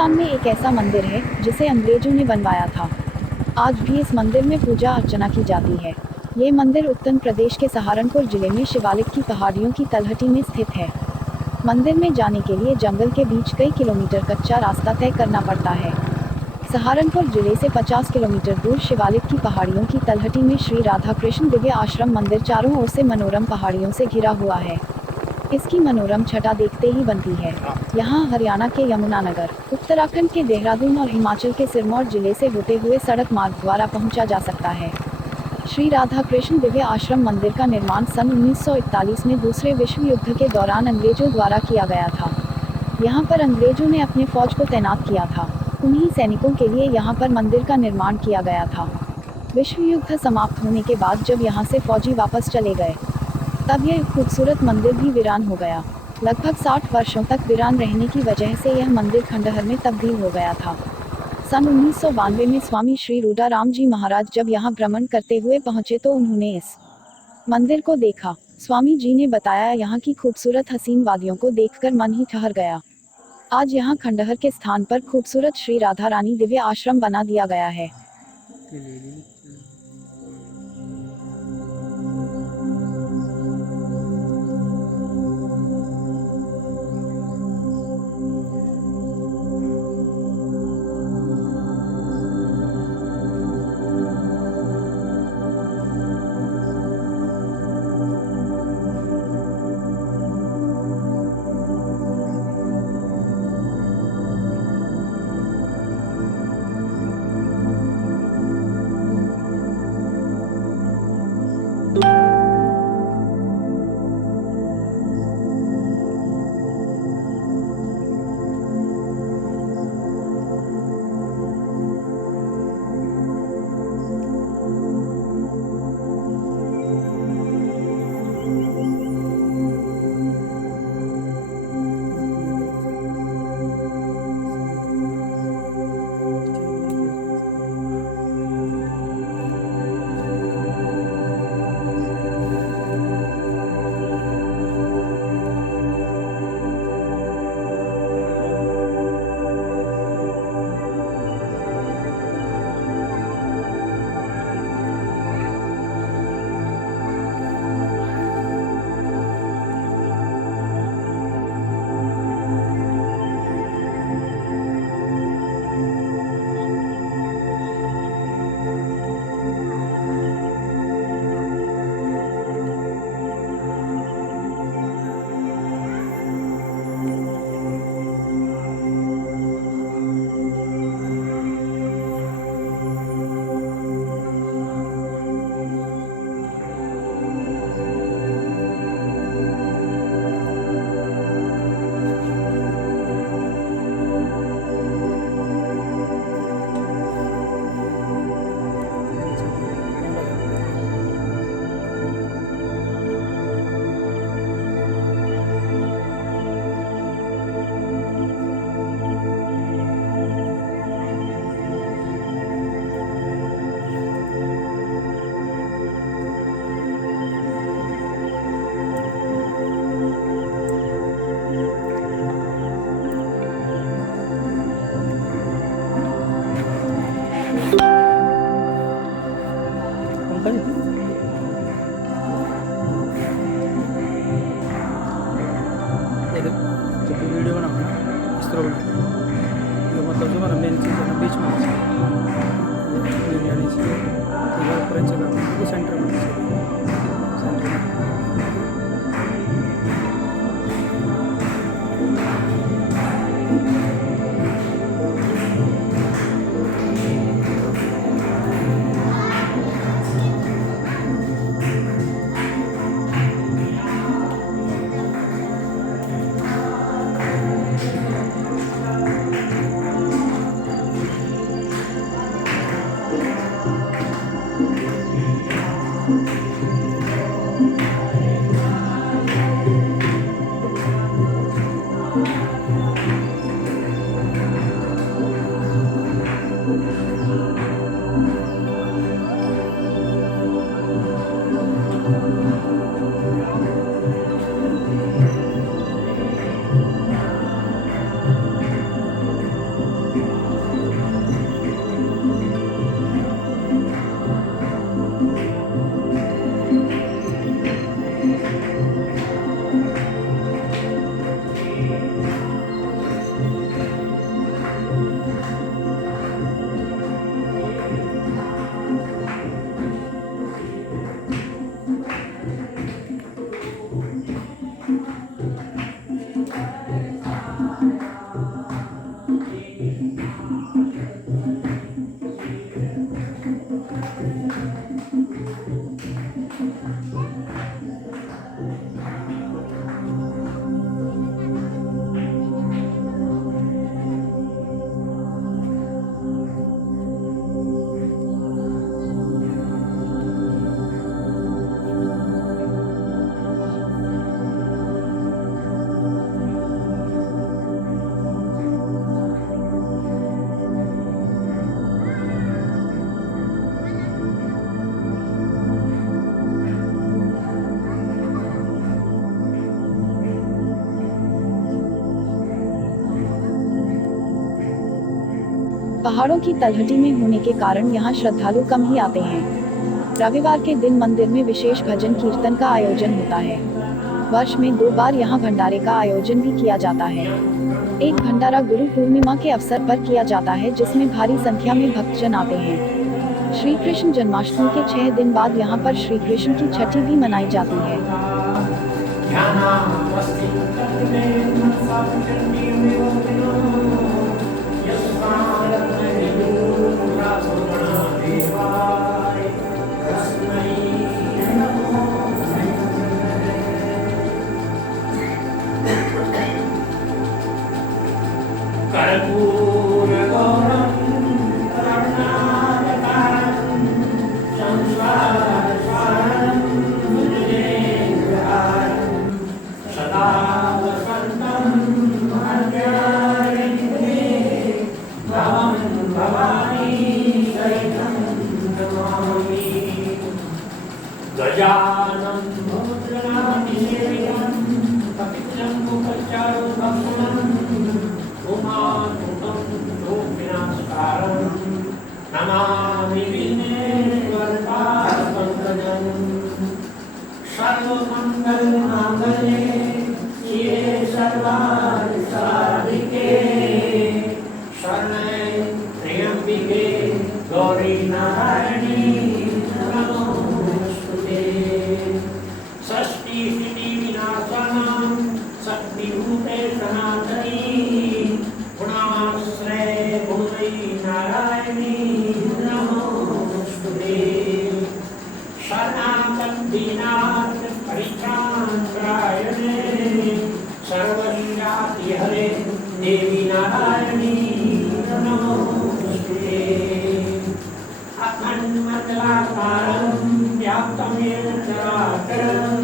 राजस्थान में एक ऐसा मंदिर है जिसे अंग्रेजों ने बनवाया था। आज भी इस मंदिर में पूजा अर्चना की जाती है। ये मंदिर उत्तर प्रदेश के सहारनपुर जिले में शिवालिक की पहाड़ियों की तलहटी में स्थित है। मंदिर में जाने के लिए जंगल के बीच कई किलोमीटर कच्चा रास्ता तय करना पड़ता है। सहारनपुर जिले से 50 किलोमीटर दूर शिवालिक की पहाड़ियों की तलहटी में श्री राधा कृष्ण दिव्य आश्रम मंदिर चारों ओर से मनोरम पहाड़ियों से घिरा हुआ है। इसकी मनोरम छटा देखते ही बनती है। यहाँ हरियाणा के यमुनानगर, उत्तराखंड के देहरादून और हिमाचल के सिरमौर जिले से होते हुए सड़क मार्ग द्वारा पहुँचा जा सकता है। श्री राधा कृष्ण दिव्य आश्रम मंदिर का निर्माण सन 1941 में दूसरे विश्व युद्ध के दौरान अंग्रेजों द्वारा किया गया था। यहाँ पर अंग्रेजों ने अपने फौज को तैनात किया था। उन्हीं सैनिकों के लिए यहाँ पर मंदिर का निर्माण किया गया था। विश्व युद्ध समाप्त होने के बाद जब यहाँ से फौजी वापस चले गए, तब यह खूबसूरत मंदिर भी वीरान हो गया। लगभग 60 वर्षों तक वीरान रहने की वजह से यह मंदिर खंडहर में तब्दील हो गया था। सन 1992 में स्वामी श्री रूडाराम जी महाराज जब यहाँ भ्रमण करते हुए पहुँचे तो उन्होंने इस मंदिर को देखा। स्वामी जी ने बताया, यहाँ की खूबसूरत हसीन वादियों को देखकर मन ही ठहर गया। आज यहाँ खंडहर के स्थान पर खूबसूरत श्री राधा रानी दिव्य आश्रम बना दिया गया है। जब भी वीडियो बनाऊँ ना इस तरह बनाऊँ, तो मतलब जो हमारा मेन चीज़ है ना बीच में आनी चाहिए, ऊपर जगह सेंटर में सेंटर में। पहाड़ों की तलहटी में होने के कारण यहाँ श्रद्धालु कम ही आते हैं। रविवार के दिन मंदिर में विशेष भजन कीर्तन का आयोजन होता है। वर्ष में 2 बार यहाँ भंडारे का आयोजन भी किया जाता है। एक भंडारा गुरु पूर्णिमा के अवसर पर किया जाता है, जिसमें भारी संख्या में भक्तजन आते हैं। श्री कृष्ण जन्माष्टमी के 6 दिन बाद यहाँ पर श्री कृष्ण की छठी भी मनाई जाती है। गजानन भद्रनाभिषेकं कपिलं मुखचारुभक्षणं उमानुतं विनाशकारं नमामि विघ्नेश्वरपादपङ्कजं सर्वमङ्गलमाङ्गल्ये शिवे सर्वार्थसाधिके शरण्ये त्र्यम्बिके गौरी नारायणी शक्तिरूपे सनातनी गुणाश्रय गुणमयी नारायणी नमोस्तुते शरणागत दीनार्थ परित्राणपरायणे सर्वलीलाति हरे देवी नारायणी नमोस्तुते अखण्डमण्डलाकारं व्याप्तं येन चराचरं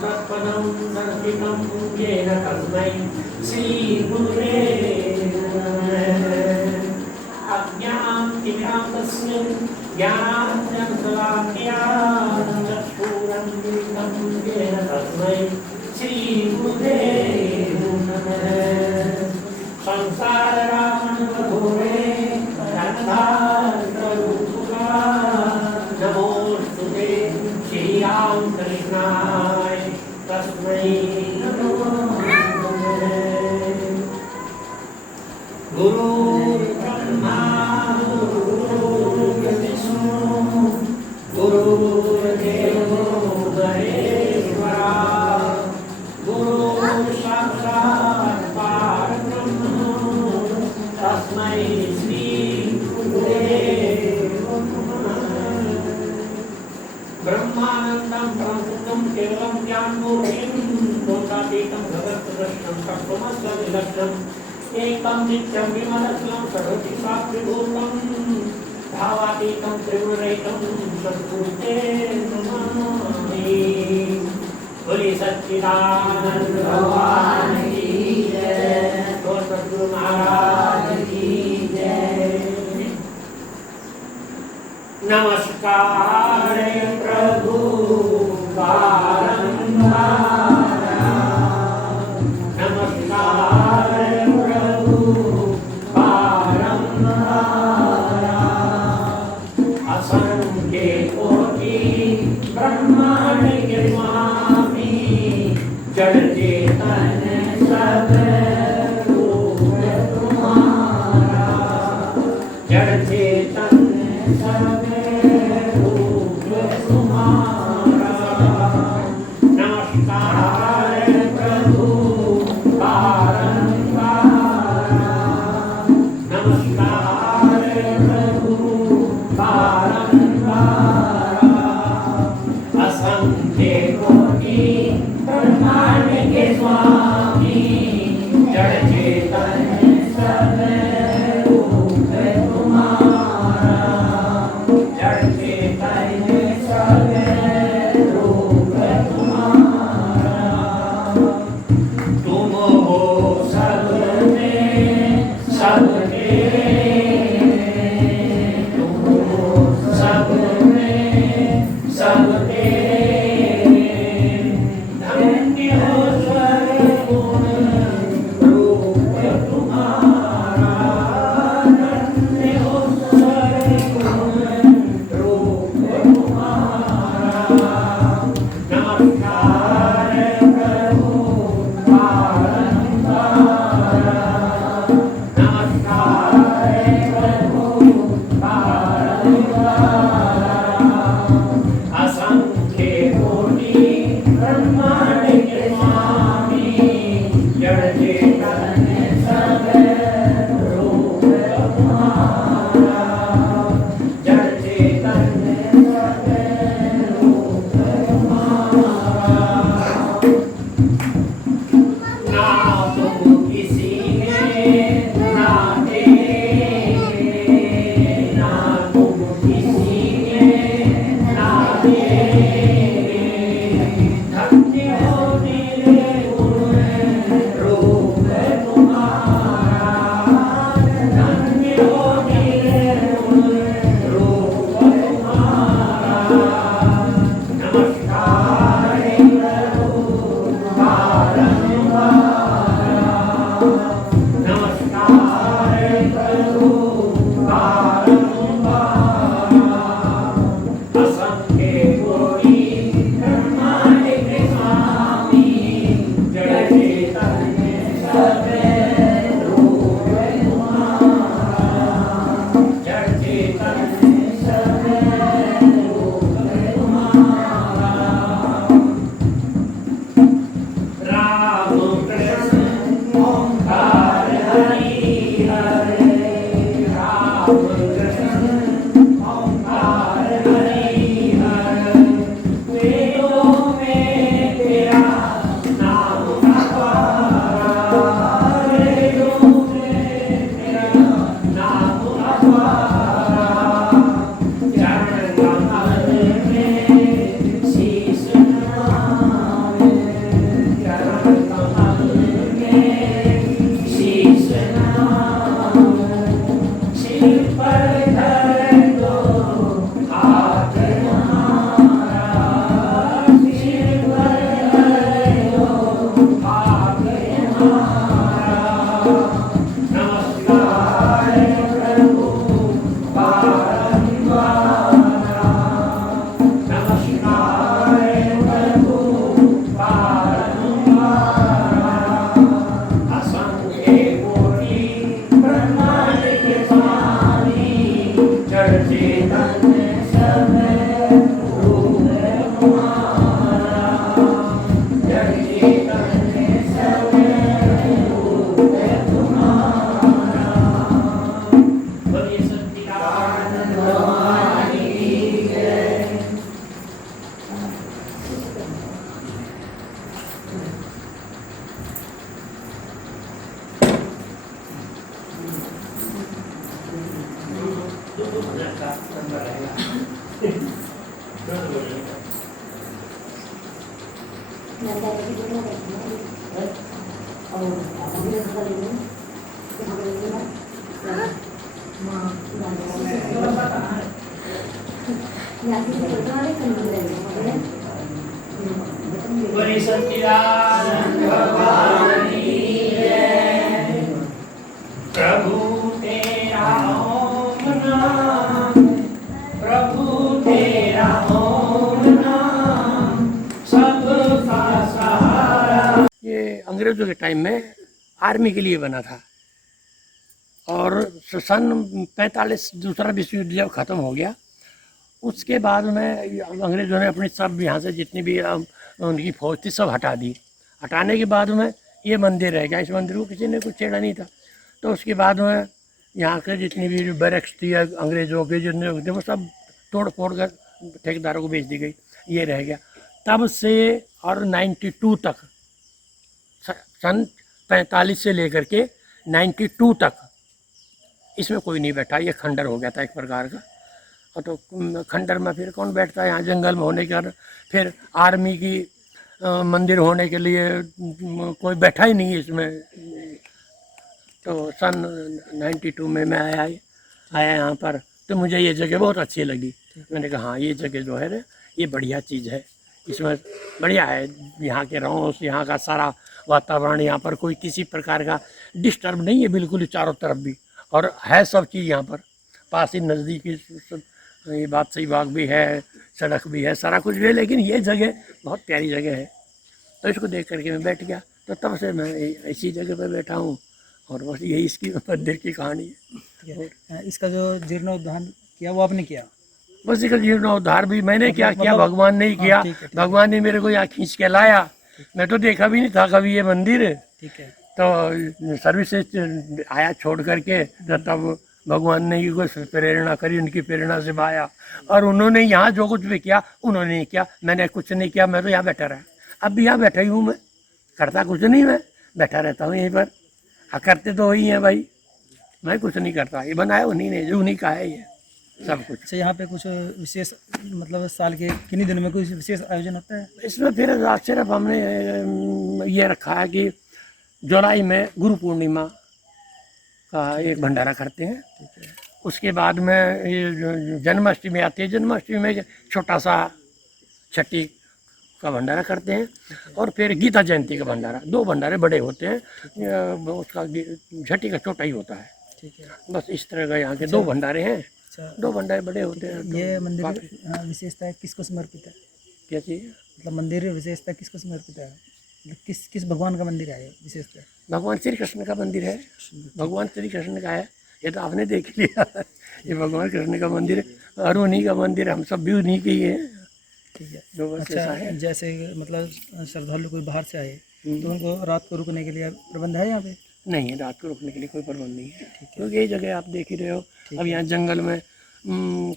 तत्पदं दर्शितं येन तस्मै श्रीगुरुवे नमः। अज्ञानतिमिरान्तस्य ज्ञानाञ्जनशलाकया चक्षुरुन्मिलितं येन तस्मै श्रीगुरुवे नमः। संसाररामणघोरे अन्धारूपुरा नमोस्तुते श्रीराम कृष्णाय तस्मै नमो नमः। गुरु ब्रह्मा गुरुर्विष्णु गुरुर्देवो महेश्वरा गुरु साक्षात् परब्रह्म तस्मै श्री गुरुवे ब्रह्मानन्दं ब्रह्मपुत्रं केवलं ज्ञानमूर्तिं दोषातीतं जगत्प्रदर्शनं तत्त्वमस्वविलक्षणम् एकं नित्यं विमलस्वं सर्वति साक्षिभूतं भावातीतं त्रिगुणरहितं सद्गुरुते नमामि। बोले सच्चिदानंद भगवान की जय, बोल सद्गुरु महाराज की जय। नमस्कार प्रभु बारंबार, नमस्कार प्रभु बारंबार। असंख्य कोटि ब्रह्मांड के स्वामी जड़ चेतन सब रूप तुम्हारा, जड़ चेतन सब रूप तुम्हारा। नमस्कार प्रभु बारंबार, नमस्कार प्रभु बारंबार। असंख्य कोटि ब्रह्मांड के स्वामी जड़ चेतन सब रूप तुम्हारा, जड़ चेतन सब रूप तुम्हारा। तुम हो सब में सबके, तुम हो सब में सबके। धन्य हो स्वर्ग बोले सच्चिदानंद भगवान की जय। प्रभु तेरा ओम नाम, प्रभु तेरा ओम नाम, सबका सहारा। ये अंग्रेज़ों के टाइम में आर्मी के लिए बना था और सन 45 दूसरा विश्व युद्ध जब ख़त्म हो गया उसके बाद में अंग्रेज़ों ने अपनी सब यहाँ से जितनी भी उनकी फौज थी सब हटा दी। हटाने के बाद में ये मंदिर रह गया। इस मंदिर को किसी ने कुछ छेड़ा नहीं था। तो उसके बाद में यहाँ के जितनी भी बैरक्स थी अंग्रेज़ों के जितने थे वो सब तोड़ फोड़ कर ठेकेदारों को बेच दी गई। ये रह गया। तब से और 92 तक, सन 45 से लेकर के 92 तक इसमें कोई नहीं बैठा। ये खंडर हो गया था एक प्रकार का। और तो खंडर में फिर कौन बैठता है? यहाँ जंगल में होने के कारण फिर आर्मी की मंदिर होने के लिए कोई बैठा ही नहीं इसमें। तो सन 92 में मैं आया यहाँ पर, तो मुझे ये जगह बहुत अच्छी लगी। मैंने कहा हाँ ये जगह जो है ये बढ़िया चीज़ है, इसमें बढ़िया है। यहाँ के रौस, यहाँ का सारा वातावरण, यहाँ पर कोई किसी प्रकार का डिस्टर्ब नहीं है बिल्कुल ही चारों तरफ भी। और है सब चीज़ यहाँ पर पास ही नज़दीक ही, ये बात सही बाग भी है, सड़क भी है, सारा कुछ भी है। लेकिन ये जगह बहुत प्यारी जगह है। तो इसको देख करके मैं बैठ गया। तो तब से मैं ऐसी जगह पे बैठा हूँ और बस यही इसकी मंदिर की कहानी है। इसका जो जीर्णोद्धार किया वो आपने किया? बस इसका जीर्णोद्धार भी मैंने क्या किया, मतलब- भगवान ने ही किया। ठीक है। भगवान ने मेरे को यहाँ खींच के लाया। मैं तो देखा भी नहीं था कभी ये मंदिर। ठीक है। तो सर्विस से आया छोड़ करके, तब भगवान ने ही कुछ प्रेरणा करी, उनकी प्रेरणा से आया। और उन्होंने यहाँ जो कुछ भी किया उन्होंने नहीं किया, मैंने कुछ नहीं किया। मैं तो यहाँ बैठा रहा। अब भी यहाँ बैठा ही हूँ मैं, करता कुछ नहीं, मैं बैठा रहता हूँ यहीं पर। करते तो वही हैं भाई, मैं कुछ नहीं करता। ये बनाया उन्हीं ने, जो उन्हीं का है ये सब कुछ। अच्छा, यहाँ पे कुछ विशेष मतलब साल के किन्हीं दिनों में कुछ विशेष आयोजन होता है? इसमें फिर सिर्फ हमने ये रखा है कि जुलाई में गुरु पूर्णिमा का एक भंडारा करते हैं। उसके बाद में ये जन्माष्टमी आती है, जन्माष्टमी में छोटा सा छठी का भंडारा करते हैं। और फिर गीता जयंती का भंडारा, 2 भंडारे बड़े होते हैं। उसका छठी का छोटा ही होता है। ठीक है। बस इस तरह का यहाँ के 2 भंडारे हैं। अच्छा, 2 भंडारे बड़े होते हैं। ये मंदिर विशेषता किसको समर्पित है? क्या चीज़? मतलब मंदिर विशेषता किसको समर्पित है? मतलब किस भगवान का मंदिर है ये विशेषता? भगवान श्री कृष्ण का मंदिर है। भगवान श्री कृष्ण का है। ये तो आपने देख लिया। ये भगवान कृष्ण का मंदिर है और उन्हीं का मंदिर है। हम सब भी उन्हीं के ही हैं। ठीक है। जो बस ऐसा अच्छा, है। जैसे मतलब श्रद्धालु कोई बाहर से आए तो उनको रात को रुकने के लिए प्रबंध है यहाँ पे? नहीं है, रात को रुकने के लिए कोई प्रबंध नहीं है। क्योंकि ये जगह आप देख ही रहे हो। अब यहाँ जंगल में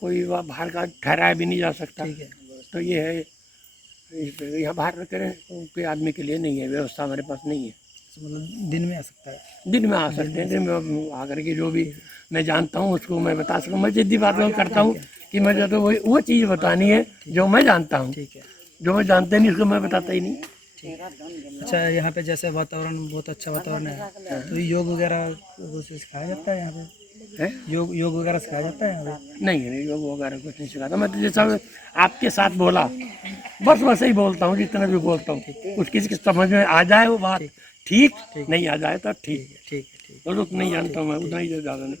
कोई बाहर का ठहराया भी नहीं जा सकता। ठीक है। तो ये है, यहाँ बाहर करें कोई आदमी के लिए नहीं है, व्यवस्था हमारे पास नहीं है। मतलब दिन में आ सकता है? दिन में आ सकते हैं। दिन में आकर के जो भी मैं जानता हूँ उसको मैं बता सकूँ। मैं जिद्दी बात करता हूँ कि मुझे तो वही वो चीज़ बतानी है जो मैं जानता हूँ। ठीक है। जो मैं जानते नहीं उसको मैं बताता ही नहीं। अच्छा, यहाँ पे जैसे वातावरण बहुत अच्छा वातावरण है, तो योग वगैरह कुछ सिखाया जाता है यहाँ पे? है योग वगैरह सिखाया जाता है यहाँ पे? नहीं, योग वगैरह कुछ नहीं सिखाता। मैं तो जैसा आपके साथ बोला बस वैसे ही बोलता हूँ, जितना भी बोलता हूँ। कुछ किसी की समझ में आ जाए वो बात ठीक, नहीं आ जाए तो ठीक। ठीक है। ठीक है। और नहीं जानता हूँ मैं, उतना ही ज़्यादा नहीं।